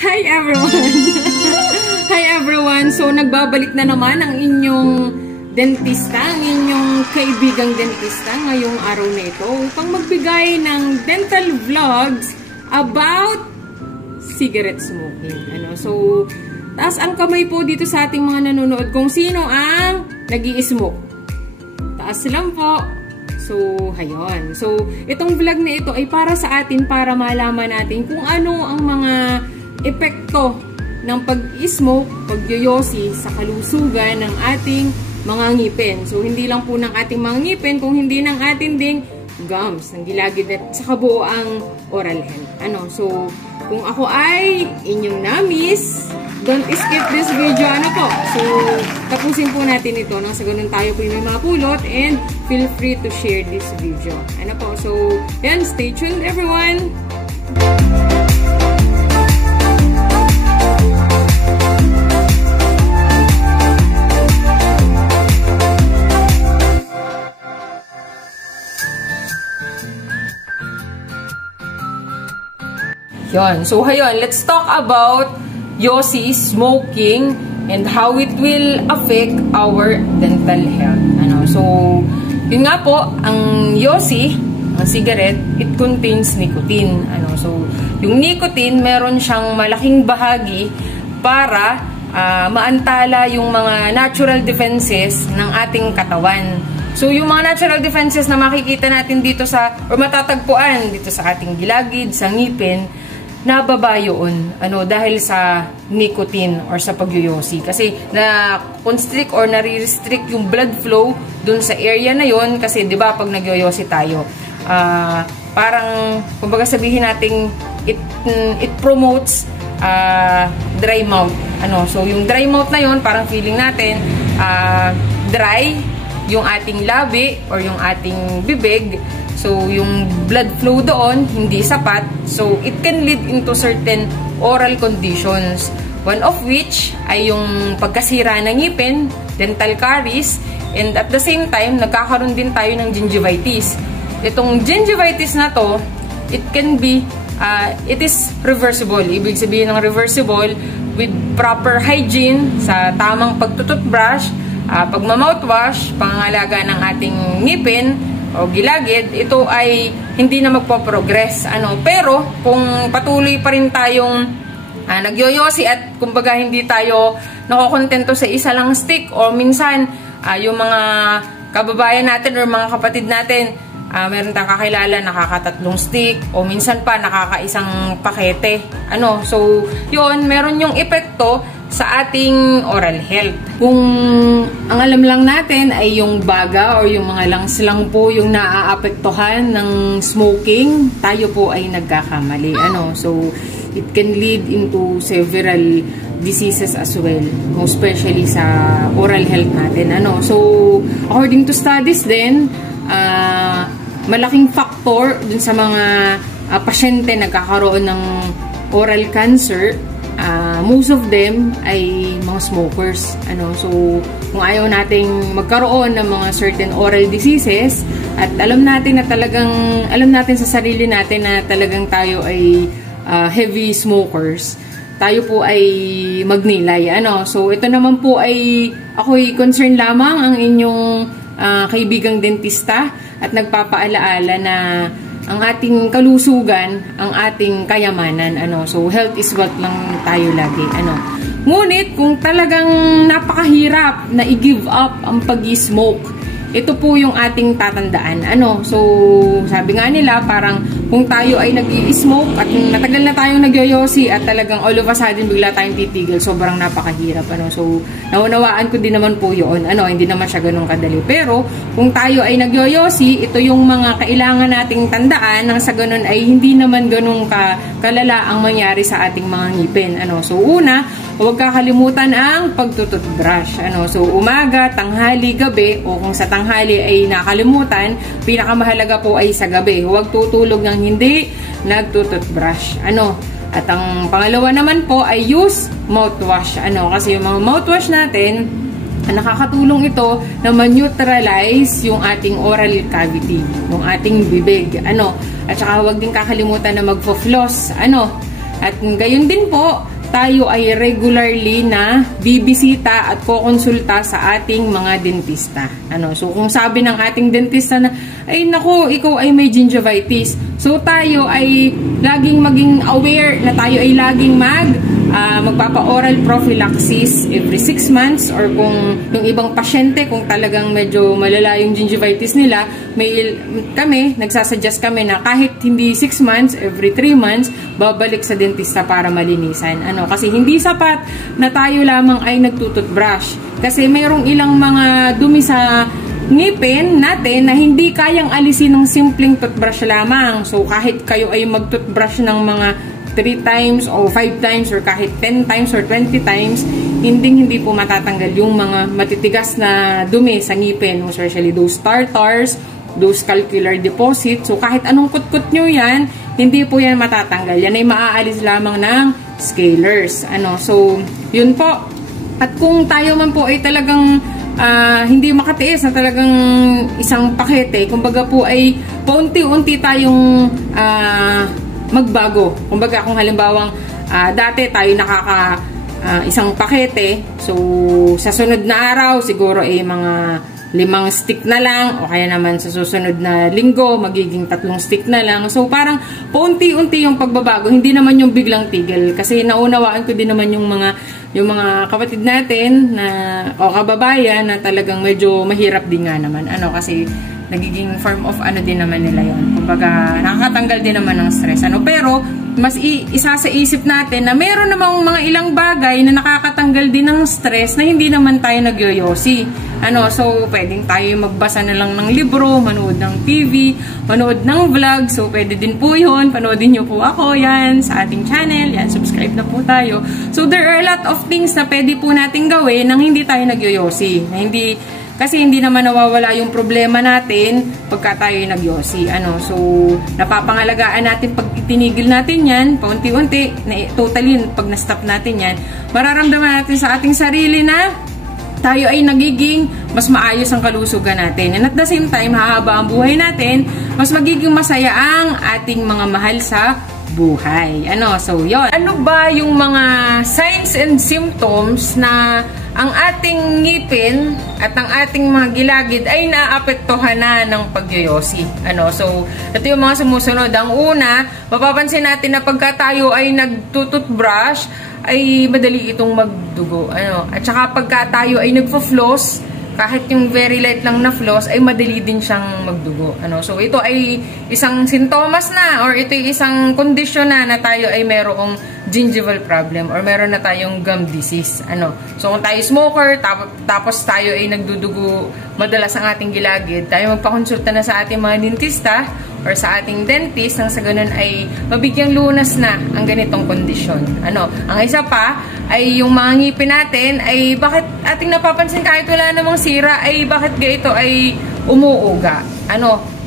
Hi everyone! Hi everyone! So, nagbabalik na naman ang inyong dentista, ang inyong kaibigang dentista ngayong araw na ito upang magbigay ng dental vlogs about cigarette smoking. So, taas ang kamay po dito sa ating mga nanonood kung sino ang nag-i-smoke. Taas lang po. So, hayon. So, itong vlog na ito ay para sa atin para malaman natin kung ano ang mga epekto ng pag-smoke, pagyoyosi sa kalusugan ng ating mga ngipin. So, hindi lang po ng ating mga ngipin, kung hindi ng ating ding gums, ng gilagid at sa kabuoang oral health. So, kung ako ay inyong na-miss, don't skip this video. So, tapusin po natin ito nang sa ganun tayo po yung may mapulot and feel free to share this video. So, yan, stay tuned everyone! Yon. So, hayon, let's talk about yosi, smoking, and how it will affect our dental health. So, yun nga po, ang yosi, ang cigarette, it contains nicotine. So, yung nicotine, meron siyang malaking bahagi para maantala yung mga natural defenses ng ating katawan. So, yung mga natural defenses na makikita natin dito sa, or matatagpuan dito sa ating gilagid, sa ngipin, nababa yun, dahil sa nicotine or sa pagyoyosi. Kasi na-constrict or nare-restrict yung blood flow dun sa area na yun. Kasi, di ba, pag nagyoyosi tayo, parang, kumbaga sabihin natin, it promotes dry mouth. So, yung dry mouth na yun, parang feeling natin, dry yung ating labi or yung ating bibig. So, yung blood flow doon, hindi sapat. So, it can lead into certain oral conditions. One of which ay yung pagkasira ng ngipin, dental caries, and at the same time, nagkakaroon din tayo ng gingivitis. Itong gingivitis na to, it can be, it is reversible. Ibig sabihin ng reversible with proper hygiene, sa tamang pagtututbrush, pagmamouthwash, pangangalaga ng ating ngipin, o gilagid, ito ay hindi na magpo-progress. Pero kung patuloy pa rin tayong nagyoyosi at kumbaga hindi tayo nakokontento sa isa lang stick, o minsan yung mga kababayan natin or mga kapatid natin, meron tayong kakilala nakakatatlong stick, o minsan pa nakakaisang pakete. So yun, meron yung epekto sa ating oral health. Kung ang alam lang natin ay yung baga or yung mga lungs lang po yung naaapektuhan ng smoking, tayo po ay nagkakamali. So, it can lead into several diseases as well, especially sa oral health natin. So, according to studies din, malaking factor dun sa mga pasyente nagkakaroon ng oral cancer. Most of them ay mga smokers. So, kung ayaw nating magkaroon ng mga certain oral diseases, at alam natin sa sarili natin na talagang tayo ay heavy smokers, tayo po ay magnilay. So, ito naman po ay ako'y concern lamang ang inyong kaibigang dentista at nagpapaalaala na ang ating kalusugan, ang ating kayamanan. So, health is wealth lang tayo lagi. Ngunit, kung talagang napakahirap na i-give up ang pag-smoke, ito po yung ating tatandaan. So, sabi nga nila, parang kung tayo ay nag-i-smoke at natagal na tayong nagyoyosi at talagang all of a sudden bigla tayong titigil, sobrang napakahirap. So, naunawaan ko din naman po yun. Hindi naman siya ganun kadali. Pero, kung tayo ay nagyoyosi, ito yung mga kailangan nating tandaan nang sa ganun ay hindi naman ganun kalala ang mangyari sa ating mga ngipin. So, una, huwag kakalimutan ang pagtututbrush. So, umaga, tanghali, gabi, o kung sa tanghali ay nakalimutan, pinakamahalaga po ay sa gabi. Huwag tutulog ng hindi nagtututbrush. At ang pangalawa naman po ay use mouthwash. Kasi yung mga mouthwash natin, nakakatulong ito na ma-neutralize yung ating oral cavity, yung ating bibig. At saka huwag din kakalimutan na magfo-floss. At gayon din po, tayo ay regularly na bibisita at kukonsulta sa ating mga dentista. So kung sabi ng ating dentista na, ay naku, ikaw ay may gingivitis. So tayo ay laging maging aware na tayo ay laging magpapa-oral prophylaxis every 6 months, or kung yung ibang pasyente, kung talagang medyo malala yung gingivitis nila, kami, nagsasuggest kami na kahit hindi 6 months, every 3 months, babalik sa dentista para malinisan. Kasi hindi sapat na tayo lamang ay nagtututbrush. Kasi mayroong ilang mga dumi sa ngipin natin na hindi kayang alisin ng simpleng toothbrush lamang. So kahit kayo ay mag-toothbrush ng mga 3 times o 5 times or kahit 10 times or 20 times, hindi po matatanggal yung mga matitigas na dumi sa ngipin, especially those tartars, those calcular deposits. So kahit anong kutkut nyo yan, hindi po yan matatanggal. Yan ay maaalis lamang ng scalers. So yun po. At kung tayo man po ay talagang hindi makatiis na talagang isang pakete, kumbaga po ay paunti-unti tayong magbago. Kumbaga kung halimbawang dati tayo isang pakete, so sa sunod na araw siguro ay mga 5 stick na lang, o kaya naman sa susunod na linggo magiging 3 stick na lang. So parang paunti-unti yung pagbabago, hindi naman yung biglang tigil, kasi naunawaan ko din naman yung mga kapatid natin na o kababayan na talagang medyo mahirap din nga naman. Kasi nagiging form of din naman nila yon. Kumbaga, nakakatanggal din naman ng stress. Pero, mas isa sa isip natin na meron namang mga ilang bagay na nakakatanggal din ng stress na hindi naman tayo nagyoyosi. So, pwedeng tayo magbasa na lang ng libro, manood ng TV, manood ng vlog. So, pwede din po yun. Panoodin nyo po ako yan sa ating channel. Yan, subscribe na po tayo. So, there are a lot of things na pwede po natin gawin nang hindi tayo nagyoyosi. Kasi hindi naman nawawala yung problema natin pagka tayo nagyosi. So, napapangalagaan natin pag itinigil natin yan, paunti-unti, totally, pag na-stop natin yan, mararamdaman natin sa ating sarili na tayo ay nagiging mas maayos ang kalusugan natin. And at the same time, hahaba ang buhay natin, mas magiging masaya ang ating mga mahal sa buhay. So, yon. Ano ba yung mga signs and symptoms na ang ating ngipin at ang ating mga gilagid ay naapektuhan na ng pagyoyosi? So, ito yung mga sumusunod. Ang una, mapapansin natin na pagka tayo ay nagtututbrush, ay madali itong magdugo. At saka pagka tayo ay nagpo-floss, kahit yung very light lang na floss, ay madali din siyang magdugo. So, ito ay isang sintomas na, or ito ay isang kondisyon na tayo ay merong gingival problem, or meron na tayong gum disease. So, kung tayo smoker, tapos tayo ay nagdudugo madalas ang ating gilagid, tayo magpakonsulta na sa ating mga dentista or sa ating dentist, nang sa ganun ay mabigyang lunas na ang ganitong kondisyon. Ang isa pa ay yung mga ngipin natin ay bakit ating napapansin kahit wala namang sira, ay bakit ito ay umuuga.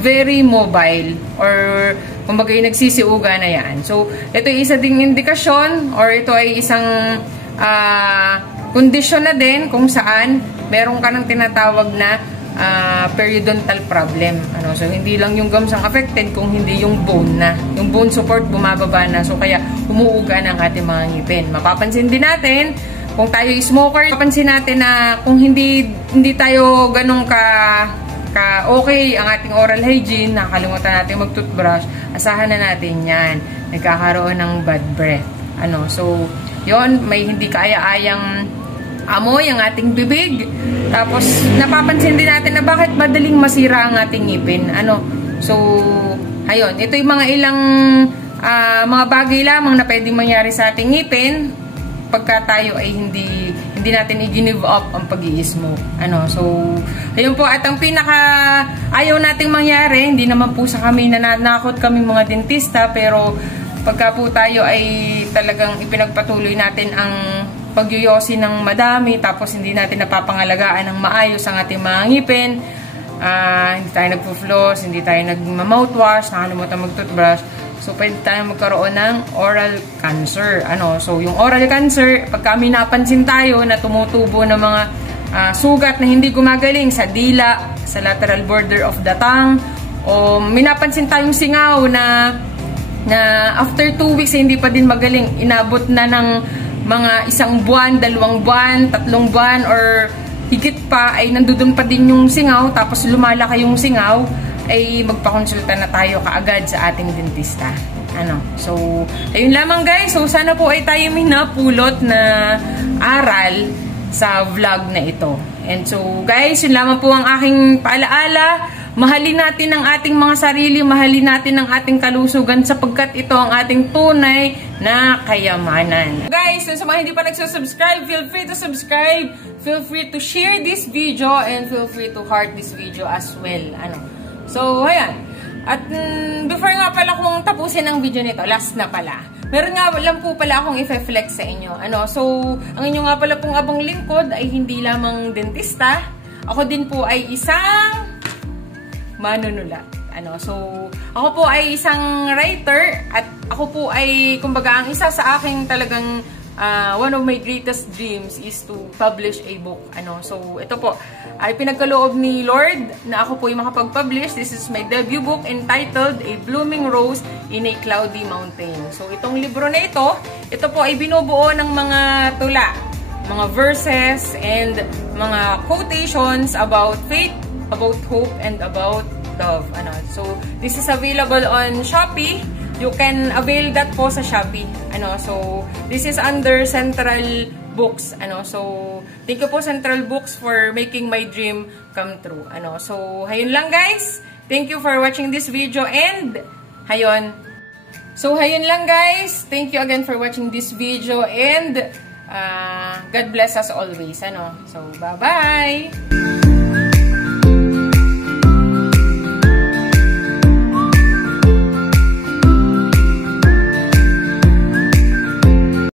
Very mobile, or kumbaga yung nagsisiuga na yan. So, ito ay isa ding indikasyon, or ito ay isang kondisyon na din kung saan meron ka ng tinatawag na periodontal problem. So, hindi lang yung gums ang affected, kung hindi yung bone na. Yung bone support bumababa na. So, kaya umuuga ng ating mga ngipin. Mapapansin din natin, kung tayo smoker, mapapansin natin na kung hindi tayo ganun okay ang ating oral hygiene, nakakalimutan natin mag-toothbrush, asahan na natin yan. Nagkakaroon ng bad breath. So, yon, may hindi kaya-ayang amoy ang ating bibig. Tapos, napapansin din natin na bakit madaling masira ang ating ngipin. So, ayun, ito yung mga ilang mga bagay lamang na pwedeng mangyari sa ating ngipin pagka tayo ay hindi natin i-give up ang pag-i-smoke. So, ayun po, at ang pinaka ayaw nating mangyari, hindi naman po sa kami nananakot kami mga dentista, pero pagka po tayo ay talagang ipinagpatuloy natin ang pagyoyosi ng madami, tapos hindi natin napapangalagaan ng maayos ang ating mga ngipin, hindi tayo nagpo-floss, hindi tayo nag-mouthwash, nakalimutan mag-toothbrush, so pwede tayong magkaroon ng oral cancer. So yung oral cancer, pag kami napansin tayo na tumutubo ng mga sugat na hindi gumagaling sa dila, sa lateral border of the tongue, o minapansin tayong singaw na na after 2 weeks hindi pa din magaling. Inabot na ng mga 1 buwan, 2 buwan, 3 buwan, or higit pa ay nandudun pa din yung singaw, tapos lumalaki yung singaw, ay magpakonsulta na tayo kaagad sa ating dentista. So, ayun lamang guys. So, sana po ay tayo may napulot na aral sa vlog na ito. And so, guys, yun lamang po ang aking paalaala. Mahalin natin ang ating mga sarili, mahalin natin ang ating kalusugan sapagkat ito ang ating tunay na kayamanan. Guys, sa mga hindi pa nagsusubscribe, feel free to subscribe, feel free to share this video, and feel free to heart this video as well. So, ayan. At before nga pala kung tapusin ang video nito, last na pala. Meron nga lang po pala akong i-flex sa inyo. So, ang inyo nga pala pong abang lingkod ay hindi lamang dentista. Ako din po ay isang manunulat. So, ako po ay isang writer at ako po ay, kumbaga, ang isa sa aking talagang one of my greatest dreams is to publish a book. So, ito po ay pinagkaloob ni Lord na ako po ay makapag-publish. This is my debut book entitled A Blooming Rose in a Cloudy Mountain. So, itong libro na ito po ay binubuo ng mga tula, mga verses, and mga quotations about faith, about hope, and about love. So, this is available on Shopee. You can avail that po sa Shopee. So, this is under Central Books. So, thank you po Central Books for making my dream come true. So, hayun lang guys. Thank you for watching this video and hayun. So, hayun lang guys. Thank you again for watching this video and God bless us always. So, bye-bye!